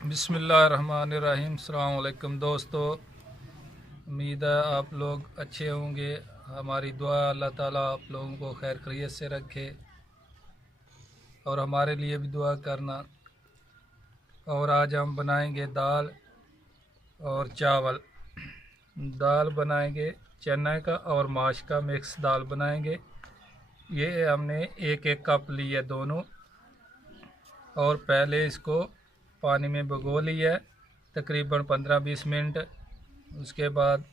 बिस्मिल्लाहिर्रहमानिर्रहीम। अस्सलाम वालेकुम दोस्तों, उम्मीद है आप लोग अच्छे होंगे। हमारी दुआ अल्लाह ताला आप लोगों को खैर खैरियत से रखे और हमारे लिए भी दुआ करना। और आज हम बनाएंगे दाल और चावल। दाल बनाएंगे चना का और माश का मिक्स दाल बनाएंगे। ये हमने एक एक कप लिए दोनों, और पहले इसको पानी में भिगो लिया तकरीबन 15-20 मिनट। उसके बाद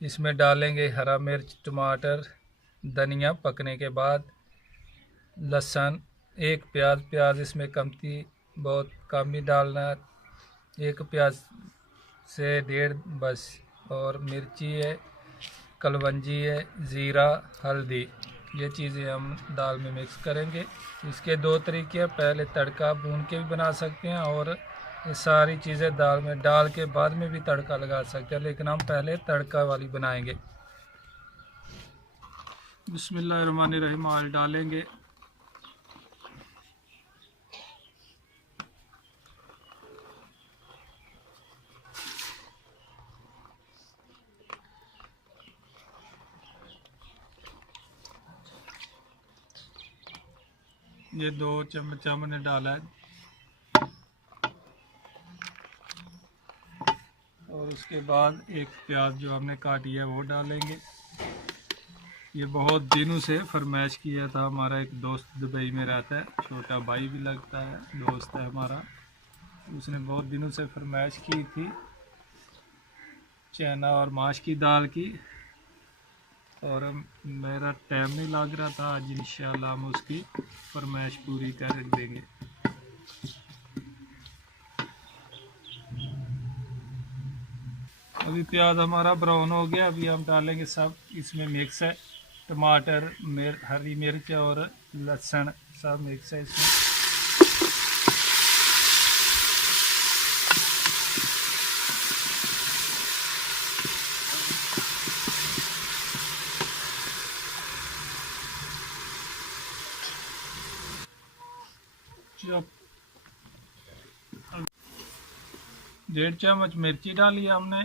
इसमें डालेंगे हरा मिर्च, टमाटर, धनिया पकने के बाद, लहसुन, एक प्याज इसमें कमती बहुत कम ही डालना है, एक प्याज से डेढ़ बस। और मिर्ची है, कलवंजी है, ज़ीरा, हल्दी, ये चीज़ें हम दाल में मिक्स करेंगे। इसके दो तरीके हैं, पहले तड़का भून के भी बना सकते हैं और ये सारी चीज़ें दाल में डाल के बाद में भी तड़का लगा सकते हैं, लेकिन हम पहले तड़का वाली बनाएंगे। बिस्मिल्लाहिर्रहमानिर्रहीम। ऑयल डालेंगे, ये 2 चम्मच हमने डाला है। और उसके बाद एक प्याज जो हमने काटी है वो डालेंगे। ये बहुत दिनों से फरमाइश किया था, हमारा एक दोस्त दुबई में रहता है, छोटा भाई भी लगता है, दोस्त है हमारा। उसने बहुत दिनों से फरमाइश की थी चना और माश की दाल की, और मेरा टाइम नहीं लग रहा था। आज इंशाल्लाह हम उसकी फरमाइश पूरी कर देंगे। अभी प्याज हमारा ब्राउन हो गया। अभी हम डालेंगे सब इसमें मिक्स है, टमाटर, हरी मिर्च और लहसुन सब मिक्स है इसमें। जब 1.5 चम्मच मिर्ची डाली है हमने,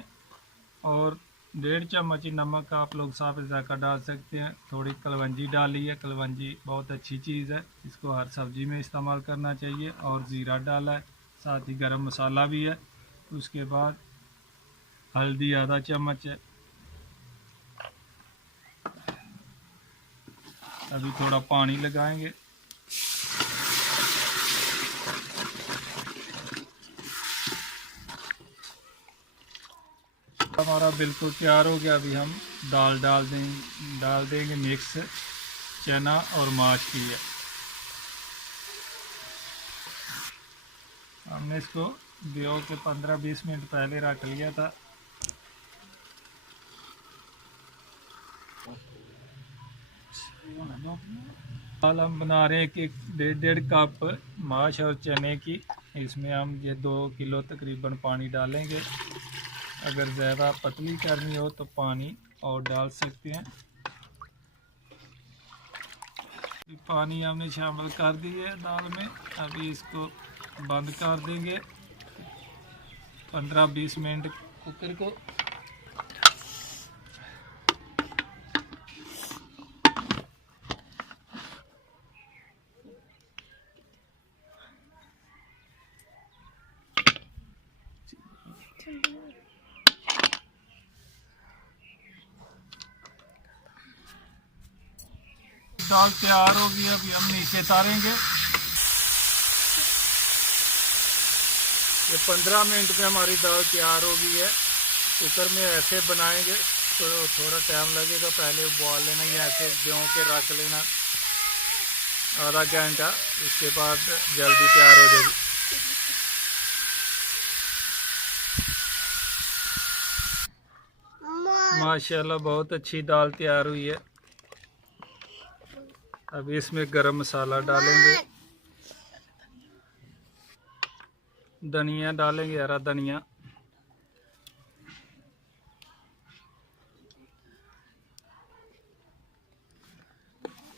और 1.5 चम्मच ही नमक आप लोग साफ ज़ायका डाल सकते हैं। थोड़ी कलवंजी डाली है, कलवंजी बहुत अच्छी चीज़ है, इसको हर सब्ज़ी में इस्तेमाल करना चाहिए। और ज़ीरा डाला है, साथ ही गरम मसाला भी है। उसके बाद हल्दी आधा चम्मच है। अभी थोड़ा पानी लगाएंगे। हमारा बिल्कुल तैयार हो गया। अभी हम दाल डाल देंगे मिक्स चना और माश की है। हमने इसको भिगो के 15-20 मिनट पहले रख लिया था। दाल हम बना रहे हैं कि 1.5 कप माश और चने की। इसमें हम ये 2 किलो तकरीबन पानी डालेंगे। अगर ज़्यादा पतली करनी हो तो पानी और डाल सकते हैं। पानी हमने शामिल कर दी है दाल में। अभी इसको बंद कर देंगे 15-20 मिनट कुकर को। दाल तैयार होगी। अभी हम नीचे उतारेंगे। ये 15 मिनट में हमारी दाल तैयार हो गई है। कुकर में ऐसे बनाएंगे तो थोड़ा टाइम लगेगा, पहले उबाल लेना, या ऐसे भिगो के रख लेना आधा घंटा, उसके बाद जल्दी तैयार हो जाएगी। माशाल्लाह बहुत अच्छी दाल तैयार हुई है। अभी इसमें गरम मसाला डालेंगे, धनिया डालेंगे, हरा धनिया,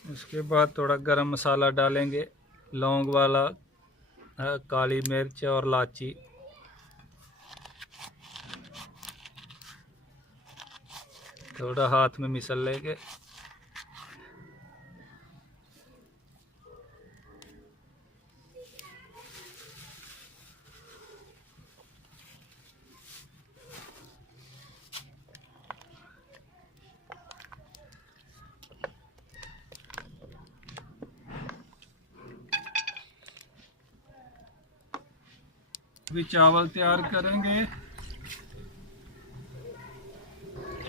उसके बाद थोड़ा गरम मसाला डालेंगे, लौंग वाला, काली मिर्च और इलायची, थोड़ा हाथ में मिसल लेंगे। अभी चावल तैयार करेंगे।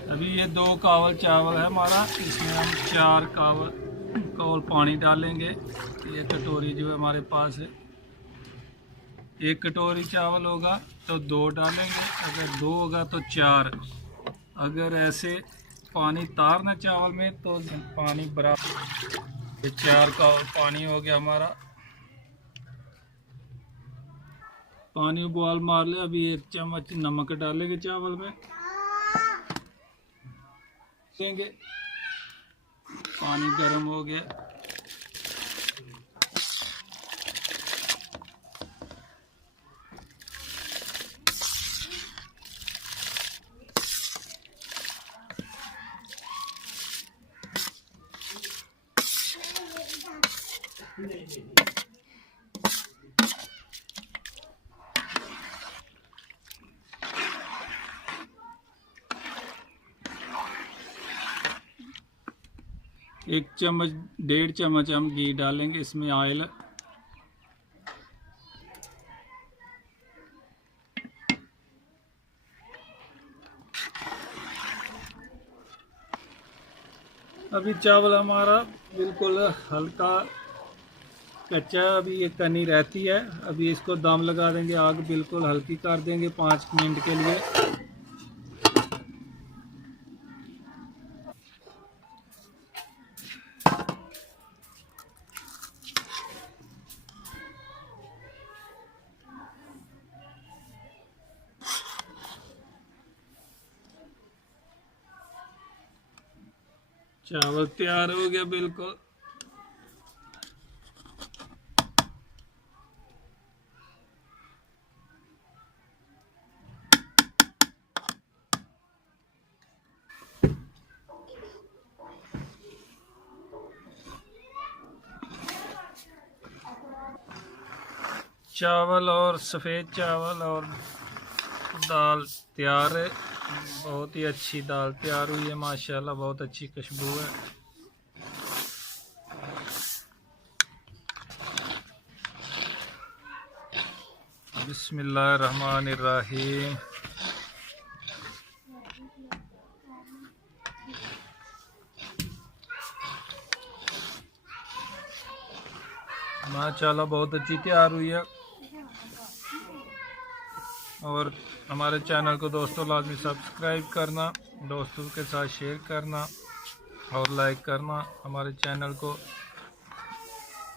अभी ये 2 कावल चावल है हमारा, इसमें हम 4 कावल पानी डालेंगे। ये कटोरी जो है हमारे पास है, 1 कटोरी चावल होगा तो 2 डालेंगे, अगर 2 होगा तो 4। अगर ऐसे पानी तारना चावल में तो पानी बराबर। ये 4 कावल पानी हो गया हमारा। पानी उबाल मार ले। अभी 1 चम्मच नमक डालेंगे चावल में, देंगे। पानी गर्म हो गया। एक चम्मच 1.5 चम्मच हम घी डालेंगे इसमें, ऑयल। अभी चावल हमारा बिल्कुल हल्का कच्चा, अभी ये कनी रहती है। अभी इसको दम लगा देंगे, आग बिल्कुल हल्की कर देंगे 5 मिनट के लिए। चावल तैयार हो गया बिल्कुल। चावल और सफ़ेद चावल और दाल तैयार है। बहुत ही अच्छी दाल तैयार हुई है माशाल्लाह, बहुत अच्छी खुशबू है। बिस्मिल्लाहिर्रहमानिर्रहीम। माशाल्लाह बहुत अच्छी तैयार हुई है। और हमारे चैनल को दोस्तों लाजमी सब्सक्राइब करना, दोस्तों के साथ शेयर करना और लाइक करना हमारे चैनल को।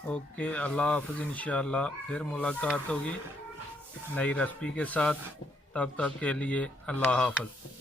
ओके, अल्लाह हाफ़िज़। इंशाअल्लाह फिर मुलाकात होगी नई रेसिपी के साथ। तब तक के लिए अल्लाह हाफ़िज़।